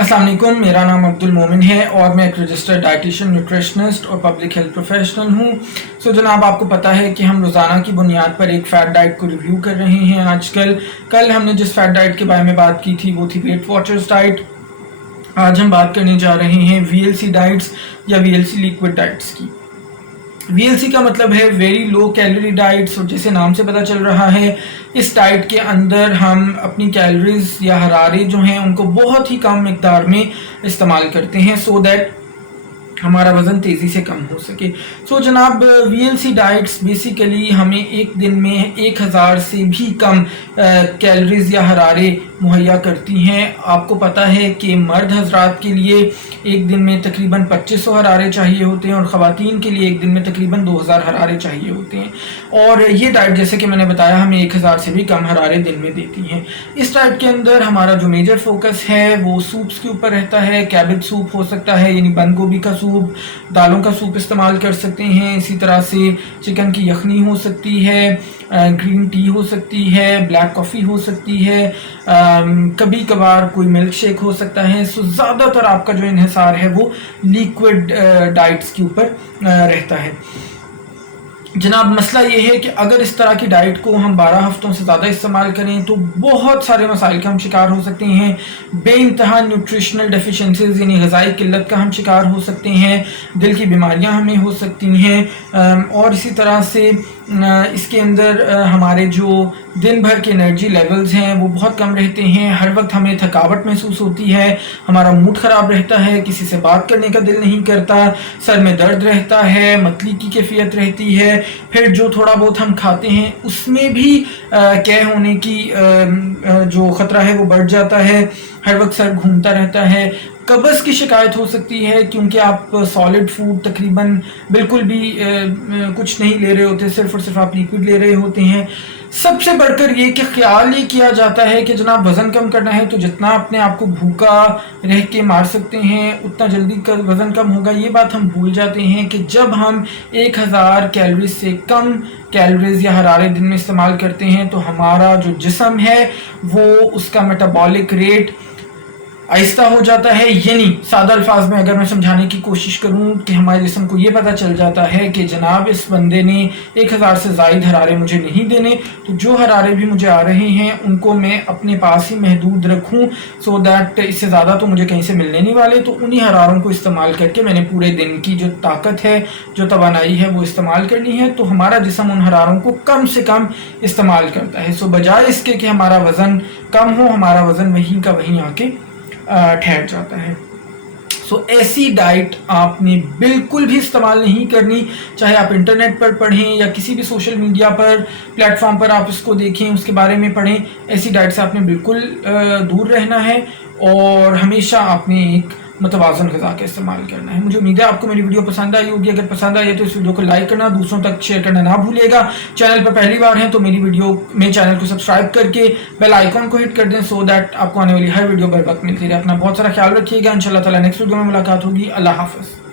अस्सलाम वालेकुम, मेरा नाम अब्दुल मोमिन है और मैं एक रजिस्टर्ड डाइटिशियन, न्यूट्रिशनिस्ट और पब्लिक हेल्थ प्रोफेशनल हूँ। सो जनाब, आपको पता है कि हम रोज़ाना की बुनियाद पर एक फ़ैट डाइट को रिव्यू कर रहे हैं। आजकल कल हमने जिस फ़ैट डाइट के बारे में बात की थी वो थी वेट वॉचर्स डाइट। आज हम बात करने जा रहे हैं VLC डाइट्स या VLC लिक्विड डाइट्स की। VLC का मतलब है वेरी लो कैलोरी डाइट्स, और जैसे नाम से पता चल रहा है इस डाइट के अंदर हम अपनी कैलोरीज या हरारे जो हैं उनको बहुत ही कम मिकदार में इस्तेमाल करते हैं सो दैट हमारा वज़न तेज़ी से कम हो सके। सो जनाब, VLC डाइट्स बेसिकली हमें एक दिन में 1000 से भी कम कैलोरीज या हरारे मुहैया करती हैं। आपको पता है कि मर्द हजरात के लिए एक दिन में तकरीबन 2500 हरारे चाहिए होते हैं और ख़वातीन के लिए एक दिन में तकरीबन 2000 हरारे चाहिए होते हैं। और ये डाइट, जैसे कि मैंने बताया, हमें 1000 से भी कम हरारे दिन में देती हैं। इस डाइट के अंदर हमारा जो मेजर फोकस है वो सूप्स के ऊपर रहता है। कैबेज सूप हो सकता है, यानी बंद गोभी का सूप, दालों का सूप इस्तेमाल कर सकते हैं। इसी तरह से चिकन की यखनी हो सकती है, ग्रीन टी हो सकती है, ब्लैक कॉफ़ी हो सकती है, कभी कभार कोई मिल्क शेक हो सकता है। सो ज़्यादातर आपका जो इन्हिसार है वो लिक्विड डाइट्स के ऊपर रहता है। जनाब, मसला ये है कि अगर इस तरह की डाइट को हम 12 हफ्तों से ज़्यादा इस्तेमाल करें तो बहुत सारे मसाइल का हम शिकार हो सकते हैं। बेइंतहा न्यूट्रिशनल डेफिशिएंसीज यानी ग़िज़ाई किल्लत का हम शिकार हो सकते हैं, दिल की बीमारियां हमें हो सकती हैं, और इसी तरह से इसके अंदर हमारे जो दिन भर के एनर्जी लेवल्स हैं वो बहुत कम रहते हैं। हर वक्त हमें थकावट महसूस होती है, हमारा मूड ख़राब रहता है, किसी से बात करने का दिल नहीं करता, सर में दर्द रहता है, मतली की कैफियत रहती है। फिर जो थोड़ा बहुत हम खाते हैं उसमें भी कह होने की जो ख़तरा है वो बढ़ जाता है। हर वक्त सर घूमता रहता है। कब्ज़ की शिकायत हो सकती है क्योंकि आप सॉलिड फूड तकरीबन बिल्कुल भी कुछ नहीं ले रहे होते, सिर्फ और सिर्फ आप लिक्विड ले रहे होते हैं। सबसे बढ़कर ये कि ख्याल ये किया जाता है कि जनाब वज़न कम करना है तो जितना अपने आप को भूखा रह के मार सकते हैं उतना जल्दी वज़न कम होगा। ये बात हम भूल जाते हैं कि जब हम 1000 कैलोरीज से कम कैलोरीज या हरारे दिन में इस्तेमाल करते हैं तो हमारा जो जिस्म है वो उसका मेटाबॉलिक रेट आहिस्ता हो जाता है। यानी सादा अल्फाज में अगर मैं समझाने की कोशिश करूं कि हमारे जिस्म को ये पता चल जाता है कि जनाब इस बंदे ने 1000 से ज़ायद हरारे मुझे नहीं देने, तो जो हरारे भी मुझे आ रहे हैं उनको मैं अपने पास ही महदूद रखूं सो दैट इससे ज़्यादा तो मुझे कहीं से मिलने नहीं वाले। तो उन्हीं हरारों को इस्तेमाल करके मैंने पूरे दिन की जो ताकत है, जो तवानाई है वो इस्तेमाल करनी है। तो हमारा जिस्म उन हरारों को कम से कम इस्तेमाल करता है। सो बजाय इसके कि हमारा वज़न कम हो, हमारा वज़न वहीं का वहीं आके ठहर जाता है। सो ऐसी डाइट आपने बिल्कुल भी इस्तेमाल नहीं करनी, चाहे आप इंटरनेट पर पढ़ें या किसी भी सोशल मीडिया पर प्लेटफॉर्म पर आप इसको देखें, उसके बारे में पढ़ें। ऐसी डाइट से आपने बिल्कुल दूर रहना है और हमेशा आपने एक मतवाज़न ग़िज़ा का इस्तेमाल करना है। मुझे उम्मीद है आपको मेरी वीडियो पसंद आई होगी। अगर पसंद आई है तो इस वीडियो को लाइक करना, दूसरों तक शेयर करना ना भूलिएगा। चैनल पर पहली बार हैं तो मेरी वीडियो में चैनल को सब्सक्राइब करके बेल आइकॉन को हिट कर दें सो दैट आपको आने वाली हर वीडियो बर वक्त मिलती रहे। अपना बहुत सारा ख्याल रखिएगा। इंशाल्लाह ताला नेक्स्ट वीडियो में मुलाकात होगी। अल्लाह हाफ़िज़।